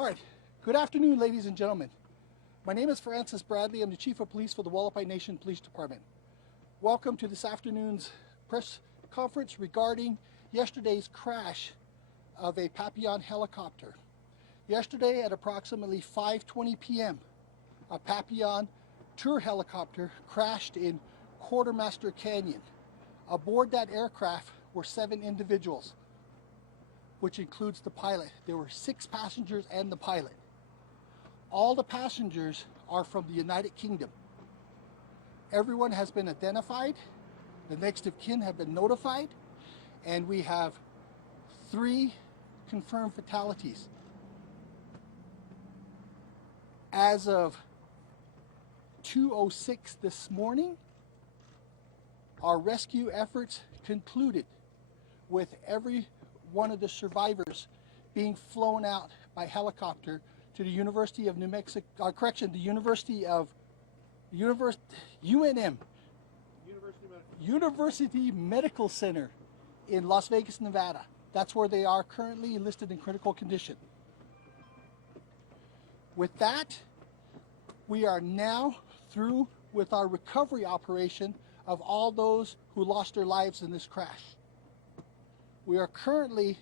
All right, good afternoon, ladies and gentlemen. My name is Francis Bradley. I'm the Chief of Police for the Hualapai Nation Police Department. Welcome to this afternoon's press conference regarding yesterday's crash of a Papillon helicopter. Yesterday at approximately 5:20 p.m., a Papillon tour helicopter crashed in Quartermaster Canyon. Aboard that aircraft were 7 individuals, which includes the pilot. There were 6 passengers and the pilot. All the passengers are from the United Kingdom. Everyone has been identified. The next of kin have been notified, and we have 3 confirmed fatalities. As of 2:06 this morning, our rescue efforts concluded with every one of the survivors being flown out by helicopter to the University of New Mexico, the University of UNM, University Medical Center in Las Vegas, Nevada. That's where they are currently listed in critical condition. With that, we are now through with our recovery operation of all those who lost their lives in this crash. We are currently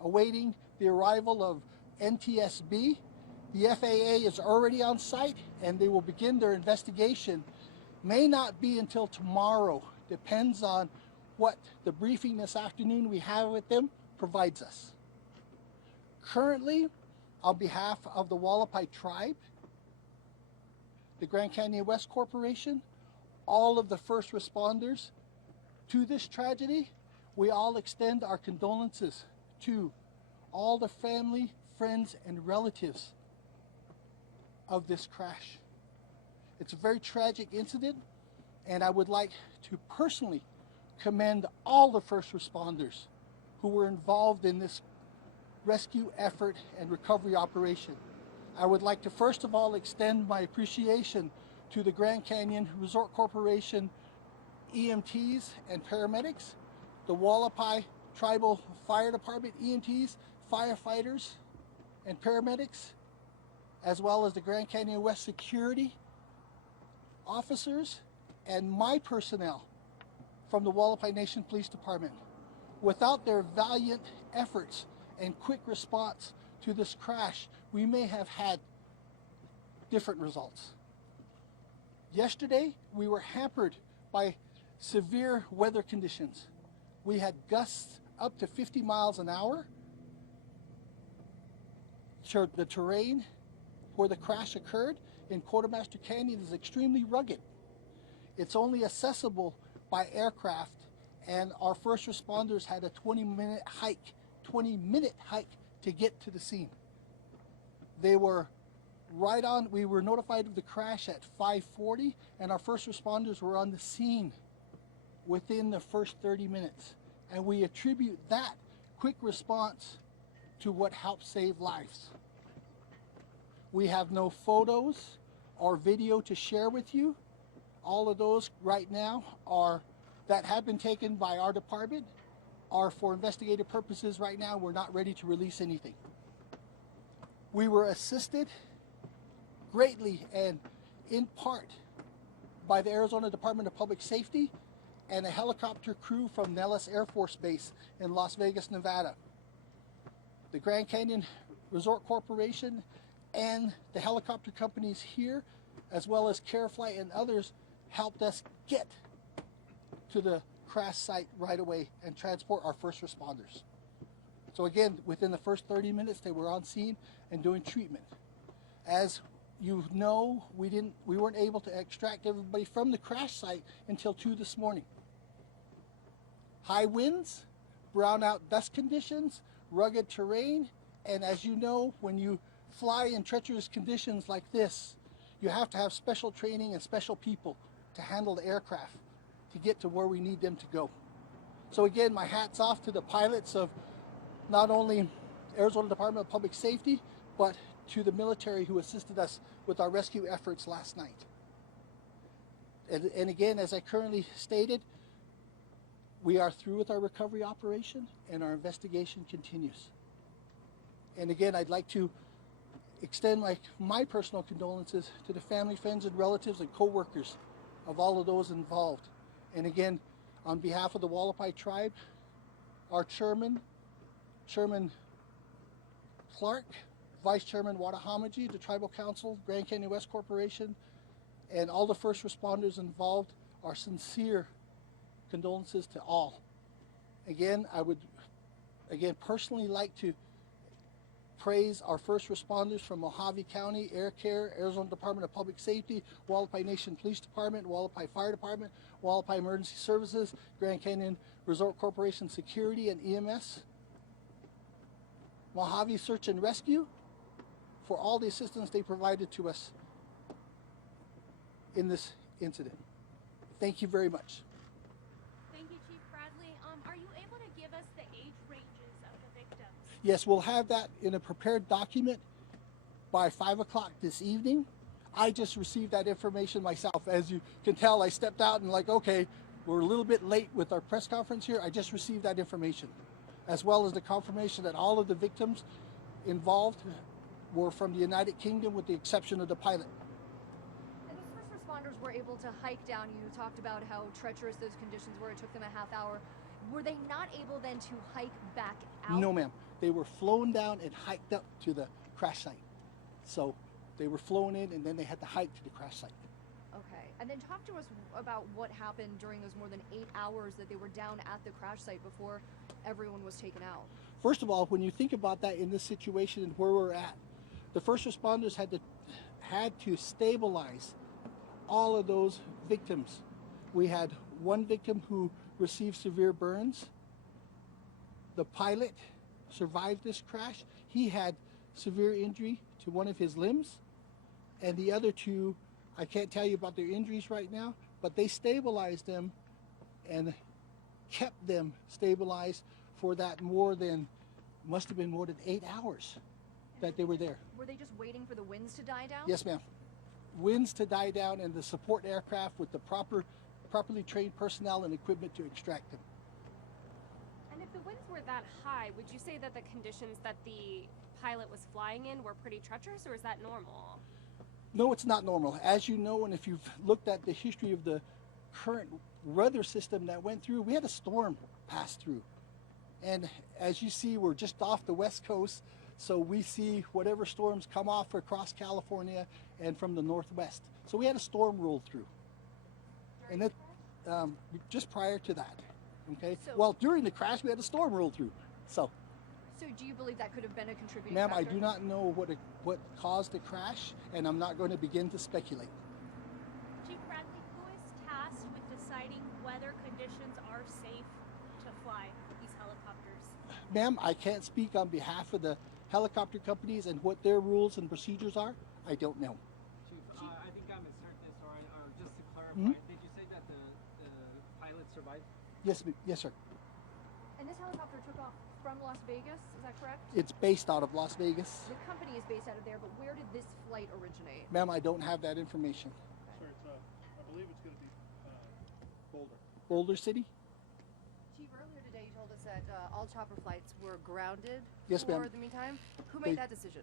awaiting the arrival of NTSB. The FAA is already on site and they will begin their investigation. May not be until tomorrow, depends on what the briefing this afternoon we have with them provides us. Currently, on behalf of the Hualapai tribe, the Grand Canyon West Corporation, all of the first responders to this tragedy, we all extend our condolences to all the family, friends, and relatives of this crash. It's a very tragic incident, and I would like to personally commend all the first responders who were involved in this rescue effort and recovery operation. I would like to first of all extend my appreciation to the Grand Canyon Resort Corporation EMTs and paramedics, the Hualapai Tribal Fire Department EMTs, firefighters, and paramedics, as well as the Grand Canyon West security officers and my personnel from the Hualapai Nation Police Department. Without their valiant efforts and quick response to this crash, we may have had different results. Yesterday, we were hampered by severe weather conditions. We had gusts up to 50 miles an hour. The terrain where the crash occurred in Quartermaster Canyon is extremely rugged. It's only accessible by aircraft, and our first responders had a 20-minute hike to get to the scene. They were right on. We were notified of the crash at 5:40, and our first responders were on the scene within the first 30 minutes. And we attribute that quick response to what helped save lives. We have no photos or video to share with you. All of those right now that have been taken by our department are for investigative purposes right now. We're not ready to release anything. We were assisted greatly and in part by the Arizona Department of Public Safety and a helicopter crew from Nellis Air Force Base in Las Vegas, Nevada. The Grand Canyon Resort Corporation and the helicopter companies here, as well as CareFlight and others, helped us get to the crash site right away and transport our first responders. So again, within the first 30 minutes, they were on scene and doing treatment. As you know, we weren't able to extract everybody from the crash site until 2 this morning. High winds, brownout dust conditions, rugged terrain, and as you know, when you fly in treacherous conditions like this, you have to have special training and special people to handle the aircraft to get to where we need them to go. So again, my hat's off to the pilots of not only Arizona Department of Public Safety, but to the military who assisted us with our rescue efforts last night. And again, as I currently stated, we are through with our recovery operation and our investigation continues. And again, I'd like to extend my personal condolences to the family, friends, and relatives and co-workers of all of those involved. And again, on behalf of the Hualapai tribe, our chairman, Chairman Clark, Vice Chairman Watahamaji, the Tribal Council, Grand Canyon West Corporation, and all the first responders involved, our sincere condolences to all. Again, I would personally like to praise our first responders from Mojave County, Air Care, Arizona Department of Public Safety, Hualapai Nation Police Department, Hualapai Fire Department, Hualapai Emergency Services, Grand Canyon Resort Corporation Security and EMS, Mojave Search and Rescue, for all the assistance they provided to us in this incident. Thank you very much. Thank you, Chief Bradley. Are you able to give us the age ranges of the victims? Yes, we'll have that in a prepared document by 5 o'clock this evening. I just received that information myself. As you can tell, I stepped out and okay, we're a little bit late with our press conference here. I just received that information, as well as the confirmation that all of the victims involved were from the United Kingdom with the exception of the pilot. And those first responders were able to hike down. You talked about how treacherous those conditions were. It took them a half hour. Were they not able then to hike back out? No, ma'am. They were flown down and hiked up to the crash site. So they were flown in and then they had to hike to the crash site. Okay. And then talk to us about what happened during those more than 8 hours that they were down at the crash site before everyone was taken out. First of all, when you think about that in this situation and where we're at, the first responders had to stabilize all of those victims. We had one victim who received severe burns. The pilot survived this crash. He had severe injury to one of his limbs, and the other two, I can't tell you about their injuries right now, but they stabilized them and kept them stabilized for that must have been more than 8 hours that they were there. Were they just waiting for the winds to die down? Yes, ma'am. Winds to die down and the support aircraft with the properly trained personnel and equipment to extract them. And if the winds were that high, would you say that the conditions that the pilot was flying in were pretty treacherous, or is that normal? No, it's not normal. As you know, and if you've looked at the history of the current weather system that went through, we had a storm pass through. And as you see, we're just off the West Coast, so we see whatever storms come off across California and from the Northwest. So we had a storm roll through. And that, just prior to that, okay? Well, during the crash, we had a storm roll through, so. So do you believe that could have been a contributing Ma'am, factor? I do not know what caused the crash, and I'm not going to begin to speculate. Chief Bradley, who is tasked with deciding whether conditions are safe to fly these helicopters? Ma'am, I can't speak on behalf of the helicopter companies and what their rules and procedures are. I don't know. Chief, I think I misheard this, or just to clarify, did you say that the pilot survived? Yes, sir. And this helicopter took off from Las Vegas, is that correct? It's based out of Las Vegas. The company is based out of there, but where did this flight originate? Ma'am, I don't have that information. Sir, I believe it's going to be Boulder. Boulder City? Chief, earlier today you told us that all chopper flights were grounded Yes, for ma'am. the meantime. Who made that decision?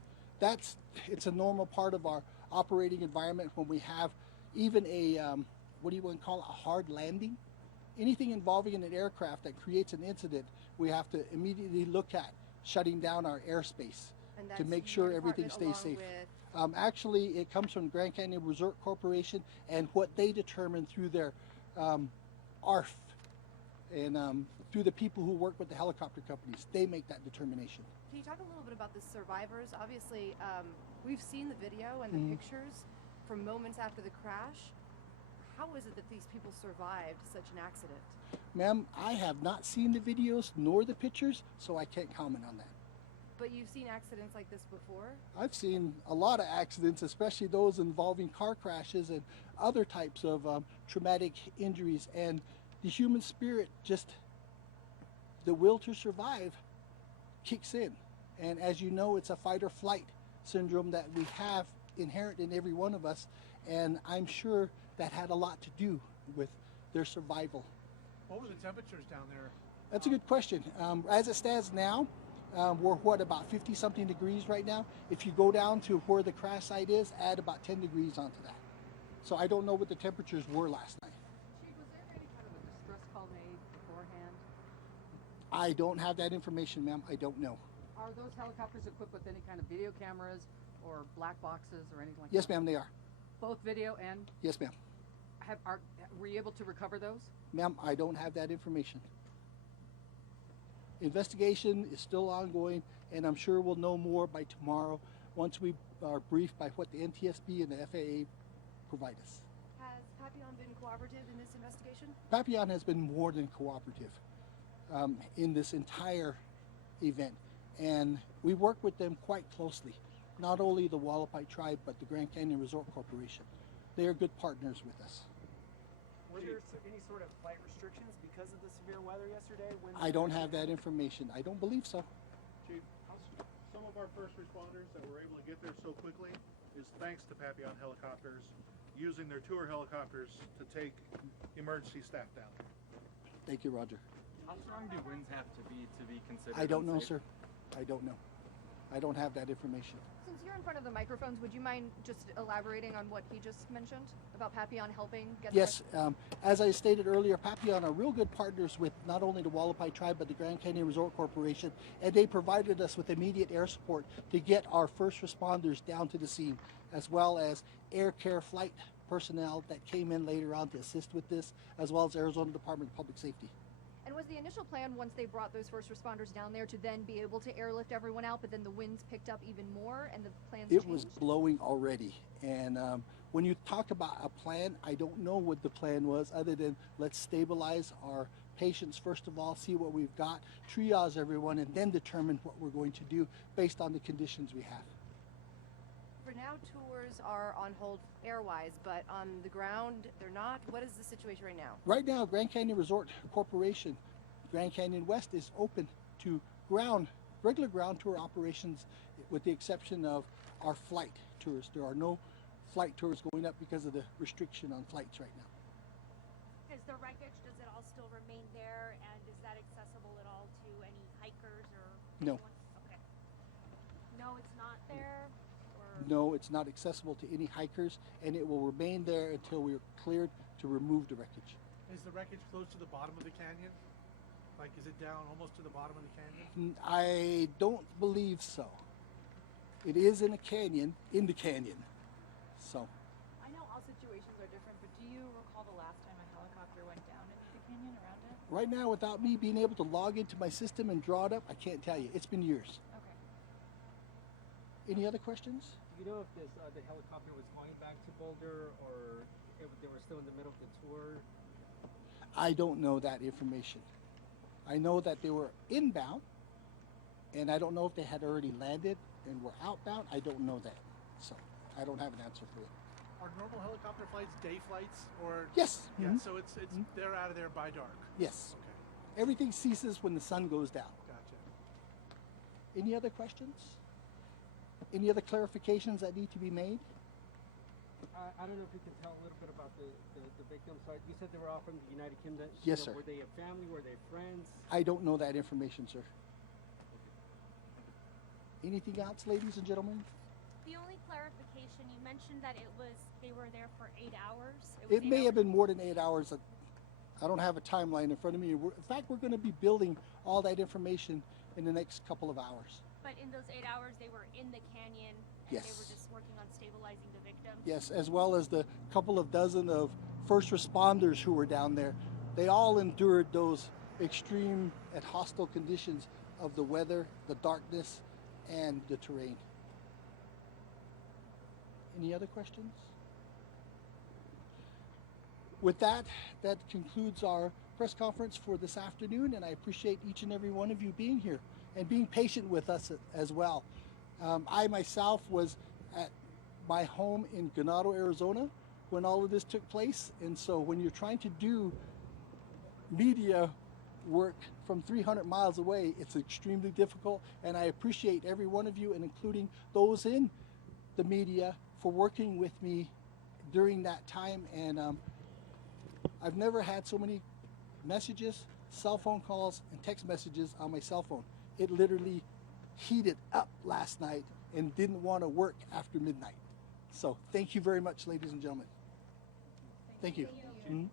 It's a normal part of our operating environment when we have even a, what do you want to call it, a hard landing? Anything involving an aircraft that creates an incident, we have to immediately look at shutting down our airspace to make sure everything stays safe. Actually, it comes from Grand Canyon Resort Corporation and what they determine through their ARF and through the people who work with the helicopter companies. They make that determination. Can you talk a little bit about the survivors? Obviously, we've seen the video and the pictures from moments after the crash. How is it that these people survived such an accident? Ma'am, I have not seen the videos nor the pictures, so I can't comment on that. But you've seen accidents like this before? I've seen a lot of accidents, especially those involving car crashes and other types of traumatic injuries. And the human spirit, just the will to survive, kicks in. And as you know, it's a fight or flight syndrome that we have inherent in every one of us. And I'm sure that had a lot to do with their survival. What were the temperatures down there? That's a good question. As it stands now, We're what, about 50 something degrees right now. If you go down to where the crash site is, add about 10 degrees onto that. So I don't know what the temperatures were last night. Chief, was there any kind of a distress call made beforehand? I don't have that information, ma'am. I don't know. Are those helicopters equipped with any kind of video cameras or black boxes or anything like Yes, that? ma'am, they are. Both video and Yes, ma'am. were you able to recover those? Ma'am, I don't have that information. Investigation is still ongoing, and I'm sure we'll know more by tomorrow once we are briefed by what the NTSB and the FAA provide us. Has Papillon been cooperative in this investigation? Papillon has been more than cooperative in this entire event, and we work with them quite closely. Not only the Hualapai tribe, but the Grand Canyon Resort Corporation. They are good partners with us. Were there any sort of flight restrictions because of the severe weather yesterday? I don't have that information. I don't believe so. Chief, some of our first responders that were able to get there so quickly is thanks to Papillon helicopters using their tour helicopters to take emergency staff down. Thank you, Roger. How strong do winds have to be considered? I don't know, unsafe? sir. I don't know. I don't have that information. Since you're in front of the microphones, would you mind just elaborating on what he just mentioned about Papillon helping get Yes, as I stated earlier, Papillon are real good partners with not only the Hualapai tribe, but the Grand Canyon Resort Corporation, and they provided us with immediate air support to get our first responders down to the scene, as well as air care flight personnel that came in later on to assist with this, as well as Arizona Department of Public Safety. And was the initial plan, once they brought those first responders down there, to then be able to airlift everyone out, but then the winds picked up even more and the plans It changed? was blowing already, and when you talk about a plan, I don't know what the plan was other than let's stabilize our patients first of all, see what we've got, triage everyone, and then determine what we're going to do based on the conditions we have. For now, tours are on hold airwise, but on the ground, they're not. What is the situation right now? Right now, Grand Canyon Resort Corporation, Grand Canyon West, is open to regular ground tour operations with the exception of our flight tours. There are no flight tours going up because of the restriction on flights right now. Is the wreckage, does it all still remain there, and is that accessible at all to any hikers or No. anyone? Okay. No, it's not there? Or No, it's not accessible to any hikers, and it will remain there until we are cleared to remove the wreckage. Is the wreckage close to the bottom of the canyon? Like, is it down almost to the bottom of the canyon? I don't believe so. It is in a canyon, in the canyon. So, I know all situations are different, but do you recall the last time a helicopter went down into the canyon around it? right now, without me being able to log into my system and draw it up, I can't tell you. It's been years. Okay. Any other questions? Do you know if the helicopter was going back to Boulder or if they were still in the middle of the tour? I don't know that information. I know that they were inbound, and I don't know if they had already landed and were outbound. I don't know that. So, I don't have an answer for you. Are normal helicopter flights day flights or? Yes. Yeah, Mhm. so it's they're out of there by dark. Yes. Okay, Everything ceases when the sun goes down. gotcha. Any other questions? Any other clarifications that need to be made? I don't know if you can tell a little bit about the victims. So you said they were all from the United Kingdom. Yes, sir. Were they a family? Were they friends? I don't know that information, sir. Anything else, ladies and gentlemen? the only clarification, you mentioned that they were there for 8 hours. Was It 8 may hours? have been more than 8 hours. I don't have a timeline in front of me. In fact, we're going to be building all that information in the next couple of hours. But in those 8 hours, they were in the canyon and Yes. they were just working on stabilizing the victims. Yes, as well as the couple of dozen of first responders who were down there. They all endured those extreme and hostile conditions of the weather, the darkness, and the terrain. Any other questions? With that, that concludes our press conference for this afternoon, and I appreciate each and every one of you being here and being patient with us as well. I myself was at my home in Ganado, Arizona when all of this took place, and so when you're trying to do media work from 300 miles away, it's extremely difficult, and I appreciate every one of you, and including those in the media, for working with me during that time. And I've never had so many messages, cell phone calls, and text messages on my cell phone. It literally heated up last night and didn't want to work after midnight. So thank you very much, ladies and gentlemen. Thank you. Mhm.